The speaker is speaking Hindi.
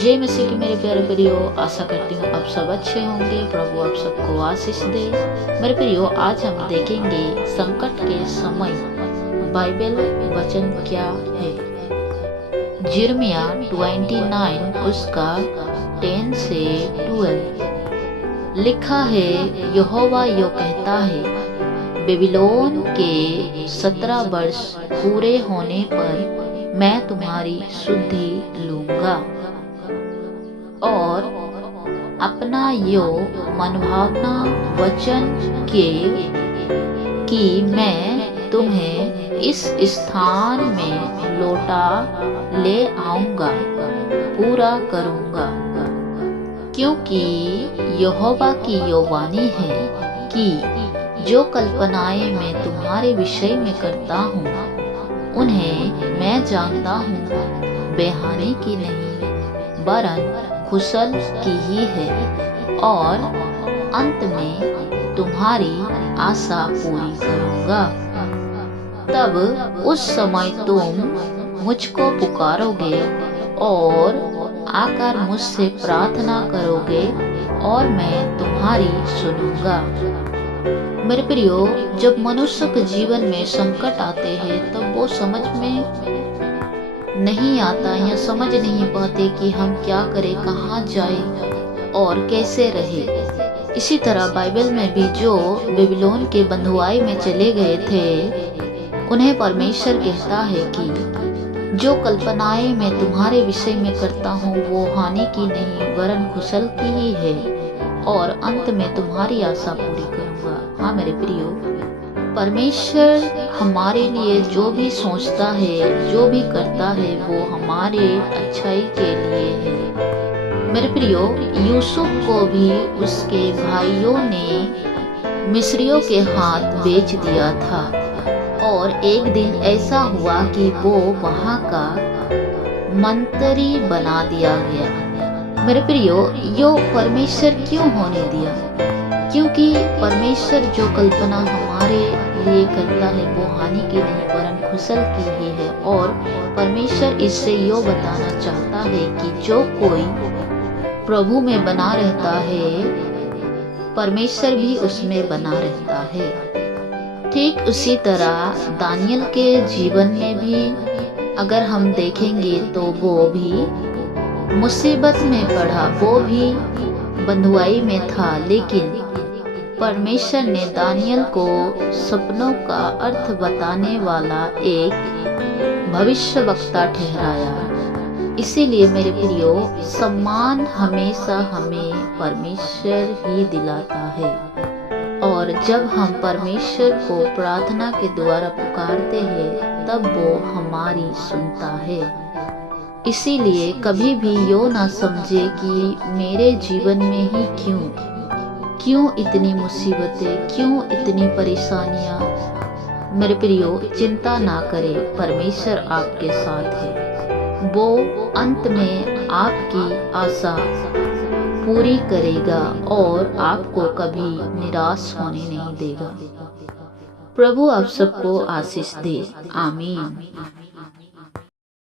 जय मसीह के मेरे प्यारे प्रियो, आशा करती हूँ आप सब अच्छे होंगे। प्रभु आप सबको आशीष दे। मेरे प्रियो, आज हम देखेंगे संकट के समय बाइबल वचन क्या है। यिर्मयाह 29 उसका 10 से 12 लिखा है। यहोवा यो कहता है, बेबीलोन के 17 वर्ष पूरे होने पर मैं तुम्हारी शुद्धि लूंगा और अपना यो मनभावना वचन के कि मैं तुम्हें इस स्थान में लौटा ले आऊंगा पूरा करूंगा। क्योंकि यहोवा की यो वाणी है कि जो कल्पनाएं मैं तुम्हारे विषय में करता हूँ उन्हें मैं जानता हूँ, बेहाने की नहीं वरन कुशल की ही है, और अंत में तुम्हारी आशा पूरी करूंगा। तब उस समय तुम मुझको पुकारोगे और आकर मुझसे प्रार्थना करोगे और मैं तुम्हारी सुनूंगा। मेरे प्रियो, जब मनुष्य के जीवन में संकट आते हैं तब वो समझ में नहीं आता या समझ नहीं पाते कि हम क्या करें, कहाँ जाए और कैसे रहे। इसी तरह बाइबल में भी जो बेबीलोन के बंधुआई में चले गए थे उन्हें परमेश्वर कहता है कि जो कल्पनाएं मैं तुम्हारे विषय में करता हूँ वो हानि की नहीं वरन कुशल की ही है, और अंत में तुम्हारी आशा पूरी करूंगा। हाँ मेरे प्रियो, परमेश्वर हमारे लिए जो भी सोचता है, जो भी करता है वो हमारे अच्छाई के लिए है। मेरे प्रियो, यूसुफ को भी उसके भाइयों ने मिस्रियों के हाथ बेच दिया था, और एक दिन ऐसा हुआ कि वो वहां का मंत्री बना दिया गया। मेरे प्रियो, यो परमेश्वर क्यों होने दिया? क्योंकि परमेश्वर जो कल्पना हमारे लिए करता है वो हानि की नहीं वरन कुशल की ही है, और परमेश्वर इससे यो बताना चाहता है कि जो कोई प्रभु में बना रहता है परमेश्वर भी उसमें बना रहता है। ठीक उसी तरह दानियल के जीवन में भी अगर हम देखेंगे तो वो भी मुसीबत में पड़ा, वो भी बंधुआई में था, लेकिन परमेश्वर ने दानियल को सपनों का अर्थ बताने वाला एक भविष्यवक्ता ठहराया। इसीलिए मेरे प्रियो, सम्मान हमेशा हमें परमेश्वर ही दिलाता है, और जब हम परमेश्वर को प्रार्थना के द्वारा पुकारते हैं तब वो हमारी सुनता है। इसीलिए कभी भी यो ना समझे कि मेरे जीवन में ही क्यों इतनी मुसीबतें, क्यों इतनी परेशानियां। मेरे प्रियो, चिंता ना करें, परमेश्वर आपके साथ है। वो अंत में आपकी आशा पूरी करेगा और आपको कभी निराश होने नहीं देगा। प्रभु आप सबको आशीष दे। आमीन।